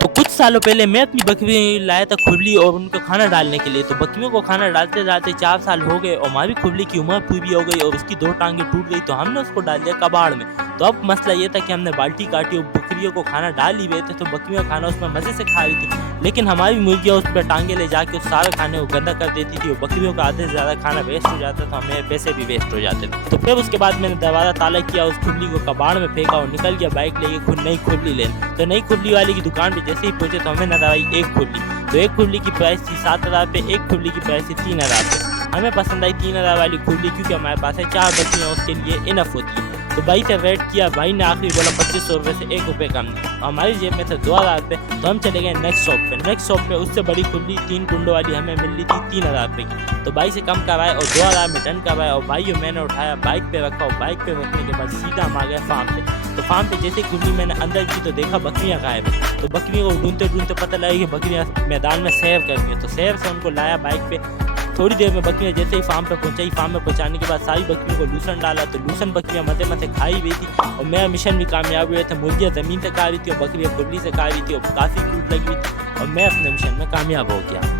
तो कुछ सालों पहले मैं अपनी बकरी लाया था खुरली और उनको खाना डालने के लिए। तो बकरियों को खाना डालते-डालते 4 साल हो गए और हमारी खुरली की उम्र पूरी हो गई और उसकी 2 टाँगें टूट गई, तो हमने उसको डाल दिया कबाड़ में। तो अब मसला ये था कि हमने बाल्टी काटी और बकरियों को खाना डाल ही रहे थे, तो बकरियाँ खाना उसमें मज़े से खा रही थी। लेकिन हमारी मुर्गियाँ उस पे टाँगें ले जाके उस सारे खाने को गंदा कर देती थी और बकरियों का आधे से ज़्यादा खाना वेस्ट हो जाता था, हमें पैसे भी वेस्ट हो जाते थे। तो फिर उसके बाद मैंने दोबारा ताला किया, उस खुरली को कबाड़ में फेंका और निकल गया बाइक लेके खुद नई खुरली लेने। तो नई खुरली वाले की दुकान पे जैसे ही पहुंचे तो हमें नजर आई एक खुरली। तो एक खुरली की प्राइस थी 7,000 पे, एक खुरली की प्राइस थी 3,000 पे। हमें पसंद आई 3,000 वाली खुरली क्योंकि हमारे पास है 4 बकरियाँ, उसके लिए इनफ होती है। तो भाई से वेट किया, भाई ने आखिरी बोला 2500 रुपये से 1 रुपये कम नहीं। हमारी जेब में थे 2,000 रुपये, तो हम चले गए नेक्स्ट शॉप पे। नेक्स्ट शॉप पे उससे बड़ी खुरली 3 कुंडों वाली हमें मिल रही थी 3,000 रुपये की। तो भाई से कम करवाए और 2,000 में डन करवाए और भाई मैंने उठाया बाइक पे रखा और बाइक पे रखने के बाद सीधा हम आ गए फार्म पे। तो फार्म पे जैसे खुरली मैंने अंदर की तो देखा बकरियाँ गायब हैं। तो बकरियों को ढूंढते ढूंढते पता लगा कि बकरियाँ मैदान में सैर कर रही हैं। तो सैर से उनको लाया बाइक पे। थोड़ी देर में बकरियाँ जैसे ही फार्म पे पहुंचाई, फार्म में पहुंचाने के बाद सारी बकरियों को लूसन डाला, तो लूसन बकरियाँ मजे मजे खाई हुई थी और मेरा मिशन भी कामयाब हुआ था। मुर्गियाँ ज़मीन से खा रही थी और बकरियाँ खुरली से खा रही थी और काफ़ी क्यूट लगी हुई थी और मैं अपने मिशन में कामयाब हो गया।